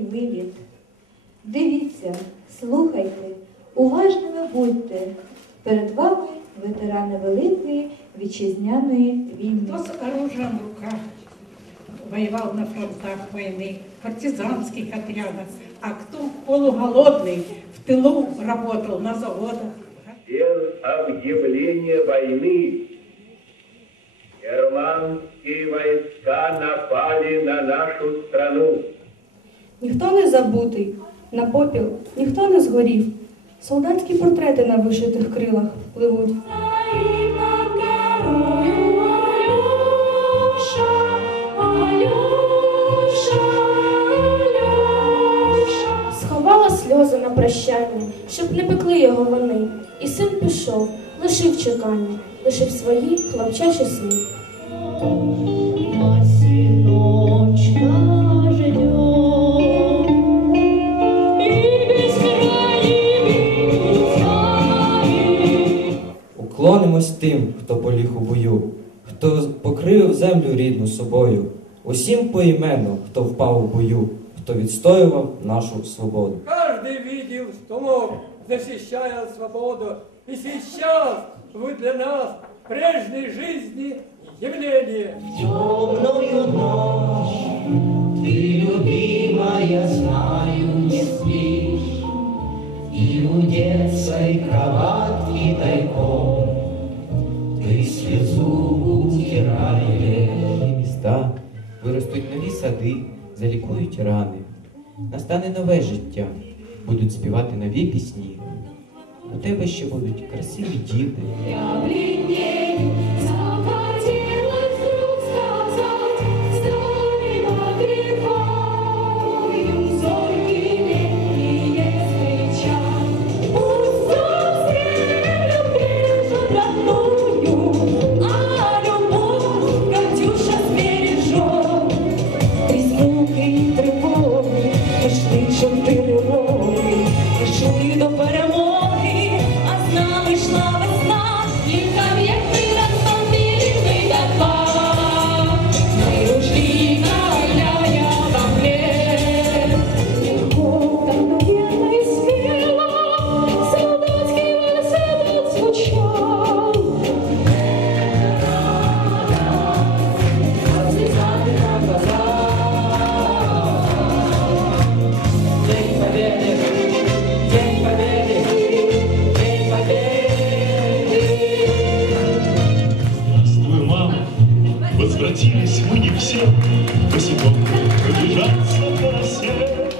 останній виліт. Дивіться, слухайте, уважними будьте. Перед вами ветерани Великої вітчизняної війни. Кто с оружием в руках воевал на фронтах войны, в партизанских отрядах, а кто полуголодный в тылу работал на заводах. без объявления войны германские войска напали на нашу страну. Ніхто не забутий, на попіл ніхто не згорів. Солдатські портрети на вишитих крилах пливуть. Сховала сльози на прощання, щоб не пекли його вони. І син пішов, лишив чекання, лишив свої хлопчачі сни. Уклонимось тим, хто поліг у бою, хто покрив землю рідну собою, усім поіменно, хто впав у бою, хто відстоював нашу свободу. Каждый видел, что мог, защищая свободу. И сейчас вы для нас прежней жизни явление. Темную ночь ты, любимая, знаю, не спишь, И у детской кроватки тайком Виростуть нові сади, залікують рани. Настане нове життя, будуть співати нові пісні. У тебе ще будуть красиві діти, Thank you. мы не все босиком пробежаться по северу.